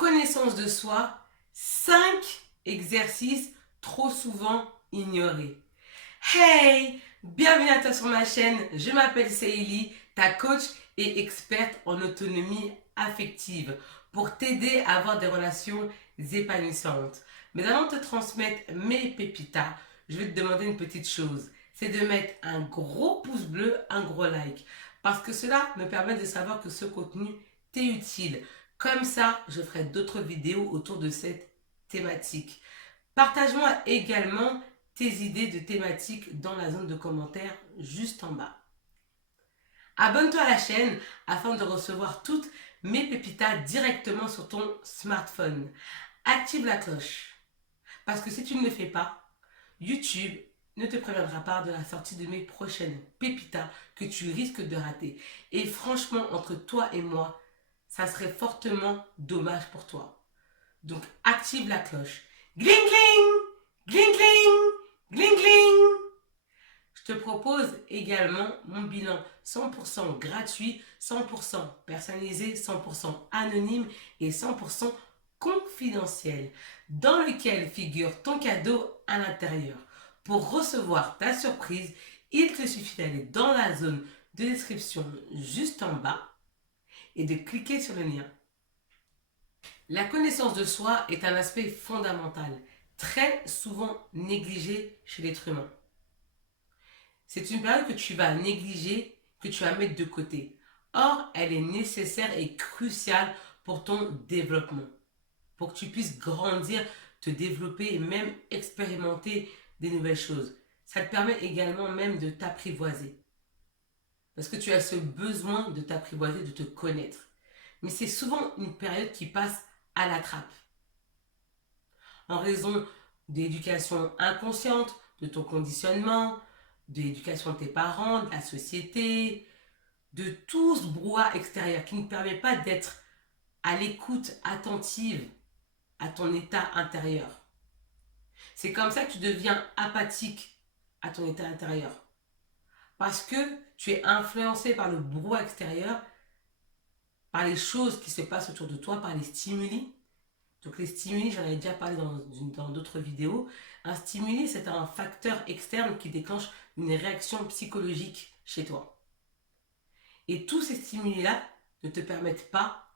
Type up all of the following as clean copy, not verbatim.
Connaissance de soi, 5 exercices trop souvent ignorés. Hey, bienvenue à toi sur ma chaîne, je m'appelle Seili, ta coach et experte en autonomie affective pour t'aider à avoir des relations épanouissantes. Mais avant de te transmettre mes pépitas, je vais te demander une petite chose, c'est de mettre un gros pouce bleu, un gros like, parce que cela me permet de savoir que ce contenu t'est utile. Comme ça, je ferai d'autres vidéos autour de cette thématique. Partage-moi également tes idées de thématiques dans la zone de commentaires juste en bas. Abonne-toi à la chaîne afin de recevoir toutes mes pépitas directement sur ton smartphone. Active la cloche. Parce que si tu ne le fais pas, YouTube ne te préviendra pas de la sortie de mes prochaines pépitas que tu risques de rater. Et franchement, entre toi et moi, ça serait fortement dommage pour toi. Donc active la cloche. Gling gling, gling gling, gling gling. Je te propose également mon bilan 100% gratuit, 100% personnalisé, 100% anonyme et 100% confidentiel, dans lequel figure ton cadeau à l'intérieur. Pour recevoir ta surprise, il te suffit d'aller dans la zone de description juste en bas et de cliquer sur le lien. La connaissance de soi est un aspect fondamental, très souvent négligé chez l'être humain. C'est une période que tu vas négliger, que tu vas mettre de côté. Or, elle est nécessaire et cruciale pour ton développement, pour que tu puisses grandir, te développer et même expérimenter des nouvelles choses. Ça te permet également même de t'apprivoiser. Parce que tu as ce besoin de t'apprivoiser, de te connaître. Mais c'est souvent une période qui passe à la trappe. En raison d'éducation inconsciente, de ton conditionnement, de l'éducation de tes parents, de la société, de tout ce brouhaha extérieur qui ne permet pas d'être à l'écoute attentive à ton état intérieur. C'est comme ça que tu deviens apathique à ton état intérieur. Parce que tu es influencé par le brouhaha extérieur, par les choses qui se passent autour de toi, par les stimuli. Donc les stimuli, j'en avais déjà parlé dans d'autres vidéos. Un stimuli, c'est un facteur externe qui déclenche une réaction psychologique chez toi. Et tous ces stimuli-là ne te permettent pas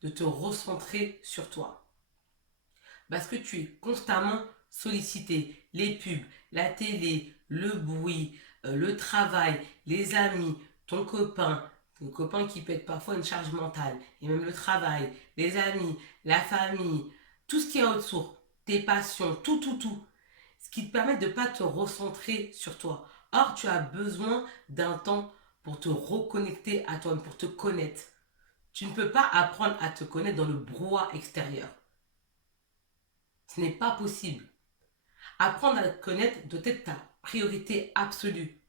de te recentrer sur toi. Parce que tu es constamment sollicité. Les pubs, la télé, le bruit, le travail, les amis, ton copain qui peut être parfois une charge mentale, et même le travail, les amis, la famille, tout ce qui est autour, tes passions, tout, ce qui te permet de ne pas te recentrer sur toi. Or, tu as besoin d'un temps pour te reconnecter à toi, pour te connaître. Tu ne peux pas apprendre à te connaître dans le brouhaha extérieur. Ce n'est pas possible. Apprendre à te connaître doit être ta priorité absolue.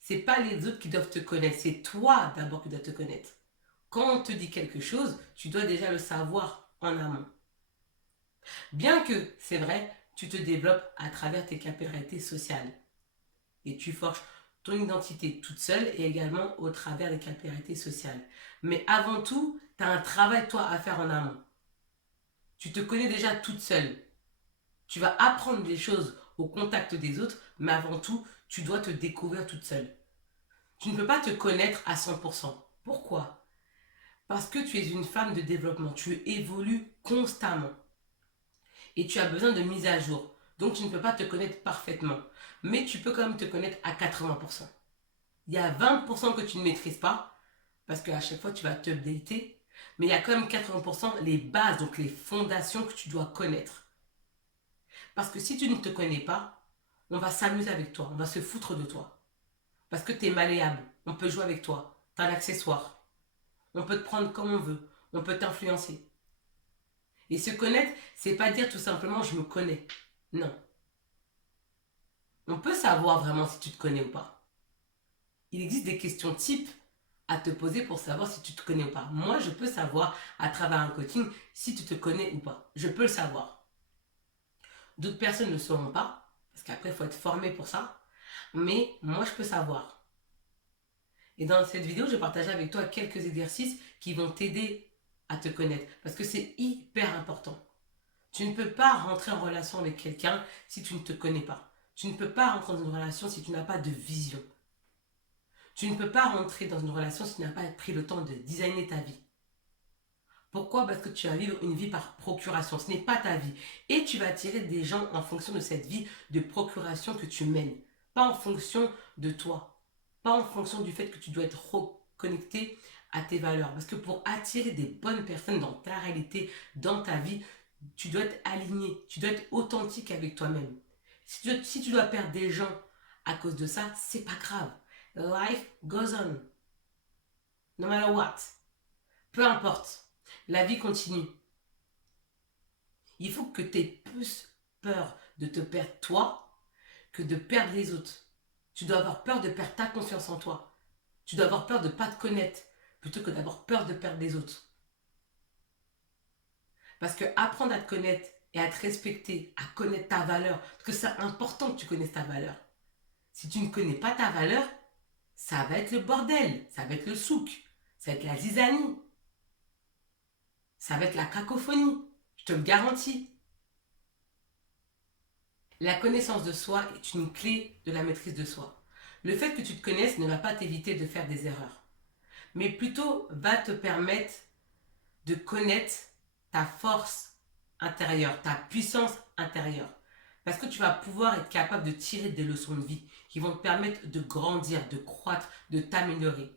Ce n'est pas les autres qui doivent te connaître, c'est toi d'abord qui dois te connaître. Quand on te dit quelque chose, tu dois déjà le savoir en amont. Bien que, c'est vrai, tu te développes à travers tes capacités sociales. Et tu forges ton identité toute seule et également au travers des capacités sociales. Mais avant tout, tu as un travail toi à faire en amont. Tu te connais déjà toute seule. Tu vas apprendre des choses au contact des autres, mais avant tout, tu dois te découvrir toute seule. Tu ne peux pas te connaître à 100%. Pourquoi? Parce que tu es une femme de développement. Tu évolues constamment. Et tu as besoin de mise à jour. Donc tu ne peux pas te connaître parfaitement. Mais tu peux quand même te connaître à 80%. Il y a 20% que tu ne maîtrises pas, parce qu'à chaque fois tu vas te updater. Mais il y a quand même 80% les bases, donc les fondations que tu dois connaître. Parce que si tu ne te connais pas, on va s'amuser avec toi, on va se foutre de toi. Parce que tu es malléable, on peut jouer avec toi, tu as un accessoire. On peut te prendre comme on veut, on peut t'influencer. Et se connaître, c'est pas dire tout simplement je me connais. Non. On peut savoir vraiment si tu te connais ou pas. Il existe des questions types à te poser pour savoir si tu te connais ou pas. Moi, je peux savoir à travers un coaching si tu te connais ou pas. Je peux le savoir. D'autres personnes ne le sauront pas, parce qu'après, il faut être formé pour ça. Mais moi, je peux savoir. Et dans cette vidéo, je vais partager avec toi quelques exercices qui vont t'aider à te connaître. Parce que c'est hyper Tu ne peux pas rentrer en relation avec quelqu'un si tu ne te connais pas. Tu ne peux pas rentrer dans une relation si tu n'as pas de vision. Tu ne peux pas rentrer dans une relation si tu n'as pas pris le temps de designer ta vie. Pourquoi? Parce que tu vas vivre une vie par procuration. Ce n'est pas ta vie. Et tu vas attirer des gens en fonction de cette vie de procuration que tu mènes. Pas en fonction de toi. Pas en fonction du fait que tu dois être reconnecté à tes valeurs. Parce que pour attirer des bonnes personnes dans ta réalité, dans ta vie, tu dois être aligné. Tu dois être authentique avec toi-même. Si tu dois perdre des gens à cause de ça, c'est pas grave. Life goes on. No matter what. Peu importe. La vie continue. Il faut que tu aies plus peur de te perdre toi que de perdre les autres. Tu dois avoir peur de perdre ta confiance en toi. Tu dois avoir peur de ne pas te connaître plutôt que d'avoir peur de perdre les autres. Parce que apprendre à te connaître et à te respecter, à connaître ta valeur, parce que c'est important que tu connaisses ta valeur. Si tu ne connais pas ta valeur, ça va être le bordel, ça va être le souk, ça va être la zizanie, ça va être la cacophonie, je te le garantis. La connaissance de soi est une clé de la maîtrise de soi. Le fait que tu te connaisses ne va pas t'éviter de faire des erreurs, mais plutôt va te permettre de connaître ta force intérieure, ta puissance intérieure. Parce que tu vas pouvoir être capable de tirer des leçons de vie qui vont te permettre de grandir, de croître, de t'améliorer.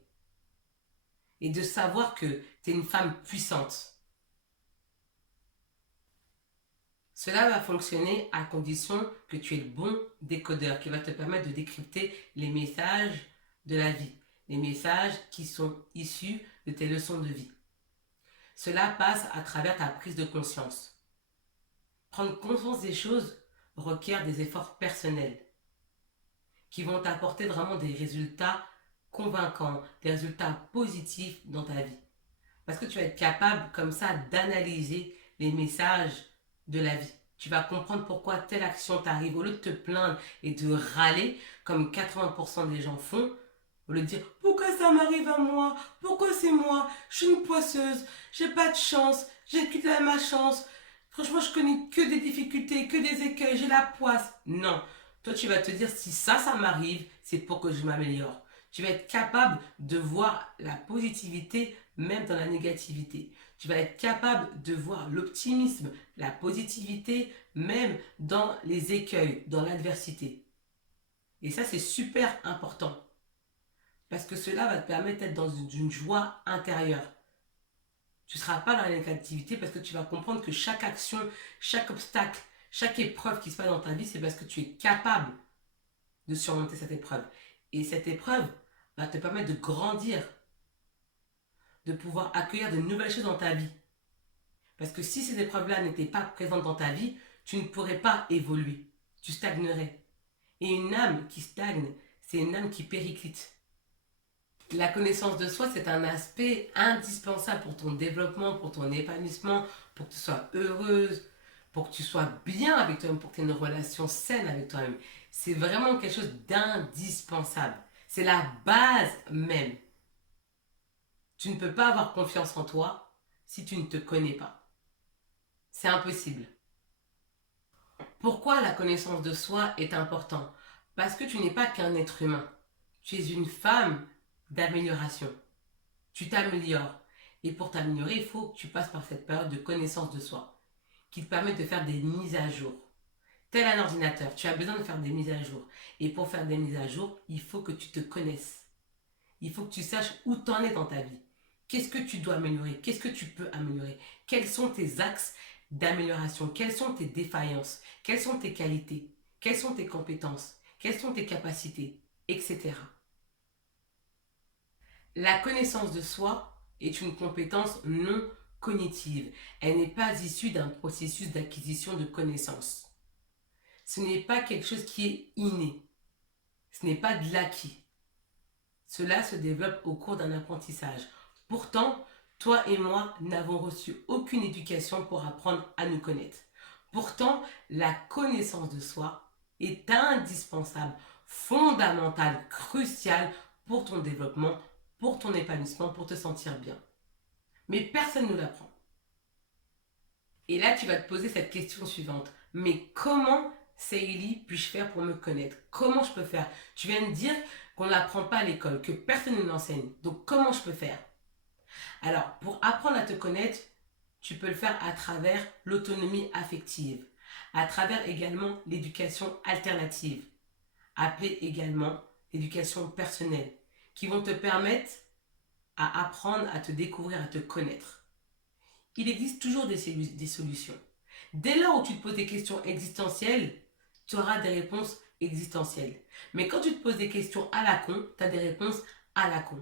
Et de savoir que tu es une femme puissante. Cela va fonctionner à condition que tu aies le bon décodeur qui va te permettre de décrypter les messages de la vie, les messages qui sont issus de tes leçons de vie. Cela passe à travers ta prise de conscience. Prendre conscience des choses requiert des efforts personnels qui vont t'apporter vraiment des résultats convaincants, des résultats positifs dans ta vie. Parce que tu vas être capable comme ça d'analyser les messages de la vie. Tu vas comprendre pourquoi telle action t'arrive. Au lieu de te plaindre et de râler, comme 80% des gens font, au lieu de dire pourquoi ça m'arrive à moi, pourquoi c'est moi, je suis une poisseuse, j'ai pas de chance, j'ai toute la ma chance, franchement je connais que des difficultés, que des écueils, j'ai la poisse. Non, toi tu vas te dire si ça m'arrive, c'est pour que je m'améliore. Tu vas être capable de voir la positivité même dans la négativité. Tu vas être capable de voir l'optimisme, la positivité même dans les écueils, dans l'adversité. Et ça c'est super important. Parce que cela va te permettre d'être dans une joie intérieure. Tu ne seras pas dans la négativité parce que tu vas comprendre que chaque action, chaque obstacle, chaque épreuve qui se passe dans ta vie, c'est parce que tu es capable de surmonter cette épreuve. Et cette épreuve va te permettre de grandir, de pouvoir accueillir de nouvelles choses dans ta vie. Parce que si ces épreuves-là n'étaient pas présentes dans ta vie, tu ne pourrais pas évoluer. Tu stagnerais. Et une âme qui stagne, c'est une âme qui périclite. La connaissance de soi, c'est un aspect indispensable pour ton développement, pour ton épanouissement, pour que tu sois heureuse, pour que tu sois bien avec toi-même, pour que tu aies une relation saine avec toi-même. C'est vraiment quelque chose d'indispensable. C'est la base même. Tu ne peux pas avoir confiance en toi si tu ne te connais pas. C'est impossible. Pourquoi la connaissance de soi est importante? Parce que tu n'es pas qu'un être humain. Tu es une femme d'amélioration. Tu t'améliores. Et pour t'améliorer, il faut que tu passes par cette période de connaissance de soi qui te permet de faire des mises à jour. Tel un ordinateur, tu as besoin de faire des mises à jour. Et pour faire des mises à jour, il faut que tu te connaisses. Il faut que tu saches où tu en es dans ta vie. Qu'est-ce que tu dois améliorer? Qu'est-ce que tu peux améliorer? Quels sont tes axes d'amélioration? Quelles sont tes défaillances? Quelles sont tes qualités? Quelles sont tes compétences? Quelles sont tes capacités? Etc. La connaissance de soi est une compétence non cognitive. Elle n'est pas issue d'un processus d'acquisition de connaissances. Ce n'est pas quelque chose qui est inné. Ce n'est pas de l'acquis. Cela se développe au cours d'un apprentissage. Pourtant, toi et moi n'avons reçu aucune éducation pour apprendre à nous connaître. Pourtant, la connaissance de soi est indispensable, fondamentale, cruciale pour ton développement, pour ton épanouissement, pour te sentir bien. Mais personne ne l'apprend. Et là, tu vas te poser cette question suivante. Mais comment, Seili, puis-je faire pour me connaître? Comment je peux faire? Tu viens de dire qu'on n'apprend pas à l'école, que personne ne l'enseigne. Donc comment je peux faire? Alors, pour apprendre à te connaître, tu peux le faire à travers l'autonomie affective, à travers également l'éducation alternative, appelée également l'éducation personnelle, qui vont te permettre à apprendre à te découvrir, à te connaître. Il existe toujours des solutions. Dès lors où tu te poses des questions existentielles, tu auras des réponses existentielles. Mais quand tu te poses des questions à la con, tu as des réponses à la con.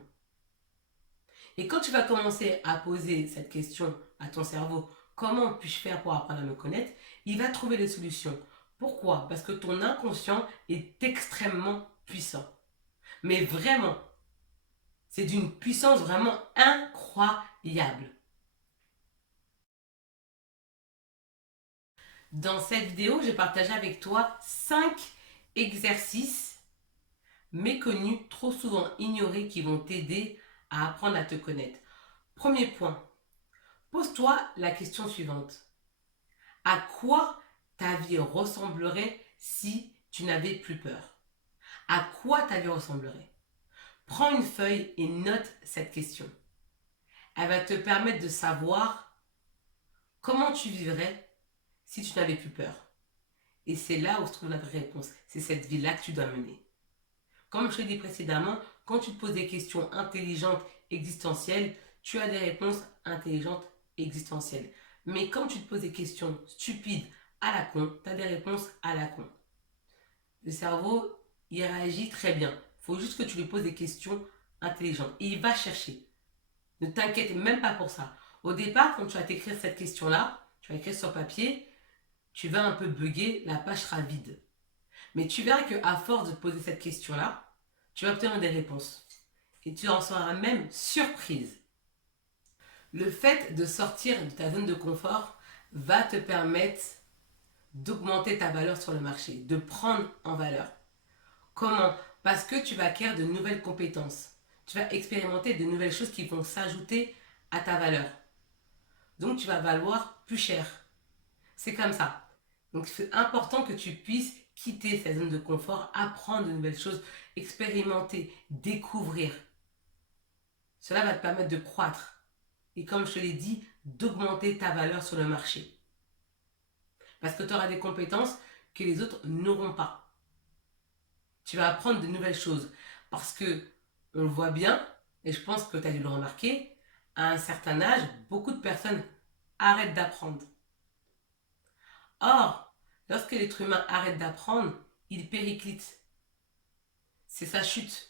Et quand tu vas commencer à poser cette question à ton cerveau, comment puis-je faire pour apprendre à me connaître, il va trouver les solutions. Pourquoi? Parce que ton inconscient est extrêmement puissant. Mais vraiment, c'est d'une puissance vraiment incroyable. Dans cette vidéo, j'ai partagé avec toi 5 exercices méconnus, trop souvent ignorés, qui vont t'aider à apprendre à te connaître. Premier point, pose-toi la question suivante. À quoi ta vie ressemblerait si tu n'avais plus peur? À quoi ta vie ressemblerait? Prends une feuille et note cette question. Elle va te permettre de savoir comment tu vivrais si tu n'avais plus peur. Et c'est là où se trouve la vraie réponse. C'est cette vie-là que tu dois mener. Comme je l'ai dit précédemment, quand tu te poses des questions intelligentes, existentielles, tu as des réponses intelligentes, existentielles. Mais quand tu te poses des questions stupides à la con, tu as des réponses à la con. Le cerveau, il réagit très bien. Il faut juste que tu lui poses des questions intelligentes. Et il va chercher. Ne t'inquiète même pas pour ça. Au départ, quand tu vas t'écrire cette question-là, tu vas écrire sur papier, tu vas un peu bugger, la page sera vide. Mais tu verras qu'à force de poser cette question-là, tu vas obtenir des réponses. Et tu en seras même surprise. Le fait de sortir de ta zone de confort va te permettre d'augmenter ta valeur sur le marché, de prendre en valeur. Comment? Parce que tu vas acquérir de nouvelles compétences. Tu vas expérimenter de nouvelles choses qui vont s'ajouter à ta valeur. Donc tu vas valoir plus cher. C'est comme ça. Donc c'est important que tu puisses quitter cette zone de confort, apprendre de nouvelles choses, expérimenter, découvrir. Cela va te permettre de croître. Et comme je te l'ai dit, d'augmenter ta valeur sur le marché. Parce que tu auras des compétences que les autres n'auront pas. Tu vas apprendre de nouvelles choses. Parce que, on le voit bien, et je pense que tu as dû le remarquer, à un certain âge, beaucoup de personnes arrêtent d'apprendre. Or, lorsque l'être humain arrête d'apprendre, il périclite. C'est sa chute.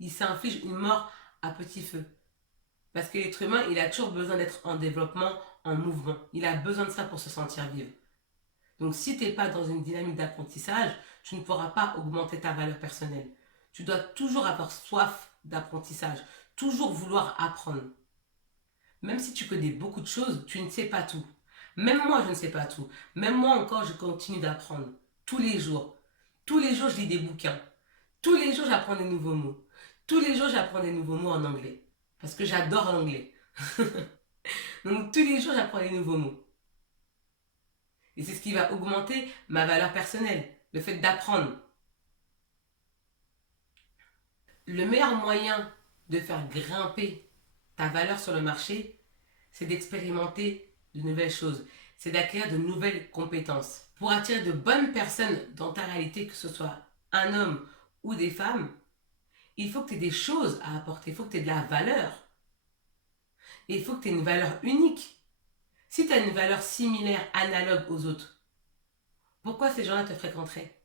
Il s'inflige une mort à petit feu. Parce que l'être humain, il a toujours besoin d'être en développement, en mouvement. Il a besoin de ça pour se sentir vivre. Donc si tu n'es pas dans une dynamique d'apprentissage, tu ne pourras pas augmenter ta valeur personnelle. Tu dois toujours avoir soif d'apprentissage, toujours vouloir apprendre. Même si tu connais beaucoup de choses, tu ne sais pas tout. Même moi, je ne sais pas tout. Même moi encore, je continue d'apprendre. Tous les jours. Tous les jours, je lis des bouquins. Tous les jours, j'apprends des nouveaux mots. Tous les jours, j'apprends des nouveaux mots en anglais. Parce que j'adore l'anglais. Donc, tous les jours, j'apprends des nouveaux mots. Et c'est ce qui va augmenter ma valeur personnelle. Le fait d'apprendre. Le meilleur moyen de faire grimper ta valeur sur le marché, c'est d'expérimenter de nouvelles choses. C'est d'acquérir de nouvelles compétences. Pour attirer de bonnes personnes dans ta réalité, que ce soit un homme ou des femmes, il faut que tu aies des choses à apporter. Il faut que tu aies de la valeur. Et il faut que tu aies une valeur unique. Si tu as une valeur similaire, analogue aux autres, pourquoi ces gens-là te fréquenteraient?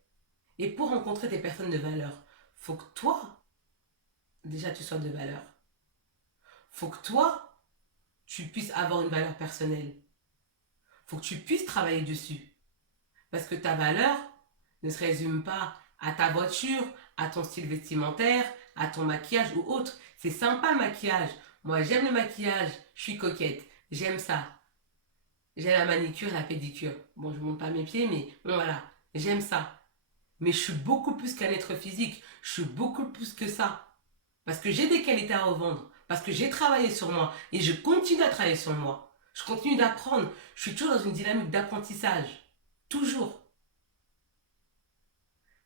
Et pour rencontrer des personnes de valeur, il faut que toi, déjà, tu sois de valeur. Il faut que toi, tu puisses avoir une valeur personnelle. Il faut que tu puisses travailler dessus. Parce que ta valeur ne se résume pas à ta voiture, à ton style vestimentaire, à ton maquillage ou autre. C'est sympa le maquillage. Moi, j'aime le maquillage. Je suis coquette. J'aime ça. J'aime la manicure, la pédicure. Bon, je ne monte pas mes pieds, mais bon, voilà. J'aime ça. Mais je suis beaucoup plus qu'un être physique. Je suis beaucoup plus que ça. Parce que j'ai des qualités à revendre. Parce que j'ai travaillé sur moi. Et je continue à travailler sur moi. Je continue d'apprendre. Je suis toujours dans une dynamique d'apprentissage. Toujours.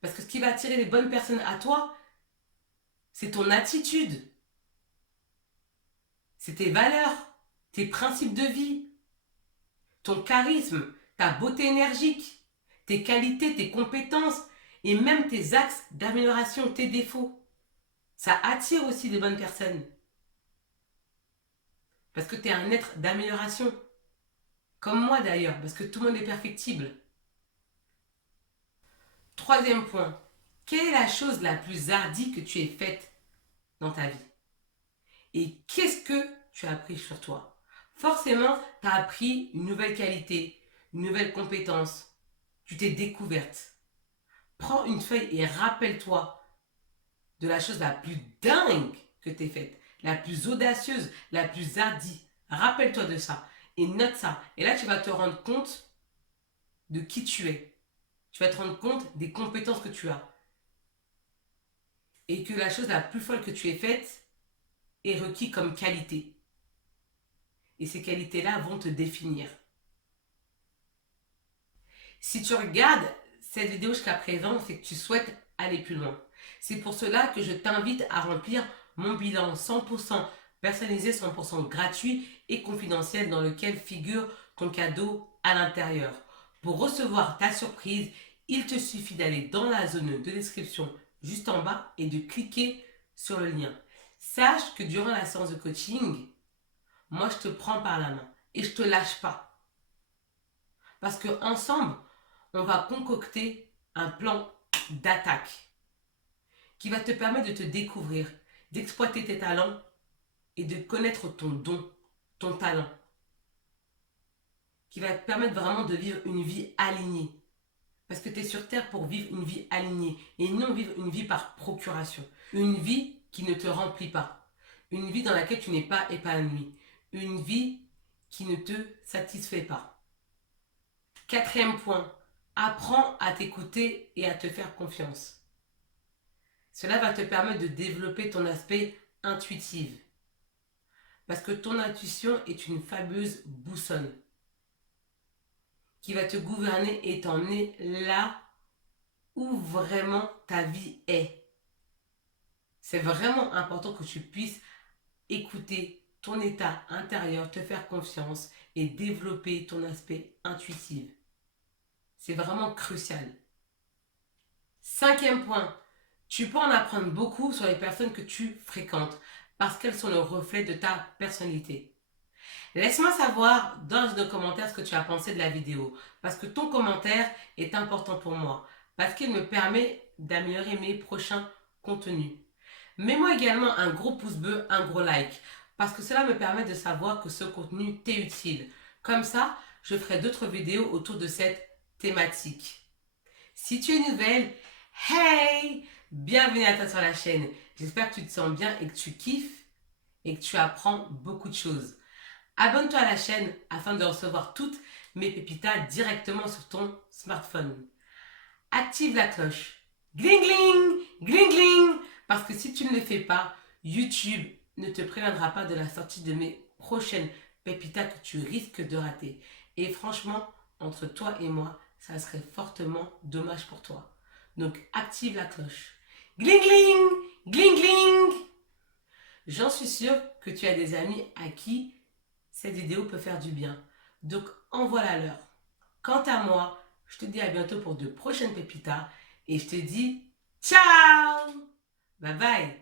Parce que ce qui va attirer les bonnes personnes à toi, c'est ton attitude. C'est tes valeurs, tes principes de vie, ton charisme, ta beauté énergique, tes qualités, tes compétences et même tes axes d'amélioration, tes défauts. Ça attire aussi des bonnes personnes. Parce que tu es un être d'amélioration. Comme moi d'ailleurs, parce que tout le monde est perfectible. Troisième point, quelle est la chose la plus hardie que tu aies faite dans ta vie? Et qu'est-ce que tu as appris sur toi? Forcément, tu as appris une nouvelle qualité, une nouvelle compétence. Tu t'es découverte. Prends une feuille et rappelle-toi de la chose la plus dingue que tu aies faite, la plus audacieuse, la plus hardie. Rappelle-toi de ça et note ça. Et là, tu vas te rendre compte de qui tu es. Tu vas te rendre compte des compétences que tu as. Et que la chose la plus folle que tu aies faite est requise comme qualité. Et ces qualités-là vont te définir. Si tu regardes cette vidéo jusqu'à présent, c'est que tu souhaites aller plus loin. C'est pour cela que je t'invite à remplir mon bilan 100% personnalisé, 100% gratuit et confidentiel dans lequel figure ton cadeau à l'intérieur. Pour recevoir ta surprise, il te suffit d'aller dans la zone de description juste en bas et de cliquer sur le lien. Sache que durant la séance de coaching, moi je te prends par la main et je te lâche pas. Parce qu'ensemble, on va concocter un plan d'attaque qui va te permettre de te découvrir, d'exploiter tes talents et de connaître ton don, ton talent. Qui va te permettre vraiment de vivre une vie alignée. Parce que tu es sur Terre pour vivre une vie alignée et non vivre une vie par procuration. Une vie qui ne te remplit pas. Une vie dans laquelle tu n'es pas épanoui. Une vie qui ne te satisfait pas. Quatrième point, apprends à t'écouter et à te faire confiance. Cela va te permettre de développer ton aspect intuitif. Parce que ton intuition est une fabuleuse boussole qui va te gouverner et t'emmener là où vraiment ta vie est. C'est vraiment important que tu puisses écouter ton état intérieur, te faire confiance et développer ton aspect intuitif. C'est vraiment crucial. Cinquième point, tu peux en apprendre beaucoup sur les personnes que tu fréquentes parce qu'elles sont le reflet de ta personnalité. Laisse-moi savoir dans les commentaires ce que tu as pensé de la vidéo parce que ton commentaire est important pour moi parce qu'il me permet d'améliorer mes prochains contenus. Mets-moi également un gros pouce bleu, un gros like parce que cela me permet de savoir que ce contenu t'est utile. Comme ça, je ferai d'autres vidéos autour de cette thématique. Si tu es nouvelle, hey! Bienvenue à toi sur la chaîne. J'espère que tu te sens bien et que tu kiffes et que tu apprends beaucoup de choses. Abonne-toi à la chaîne afin de recevoir toutes mes pépitas directement sur ton smartphone. Active la cloche. Gling gling! Gling gling! Parce que si tu ne le fais pas, YouTube ne te préviendra pas de la sortie de mes prochaines pépitas que tu risques de rater. Et franchement, entre toi et moi, ça serait fortement dommage pour toi. Donc active la cloche. Gling gling! Gling gling! J'en suis sûre que tu as des amis à qui cette vidéo peut faire du bien. Donc envoie-la leur. Quant à moi, je te dis à bientôt pour de prochaines pépitas et je te dis ciao! Bye bye!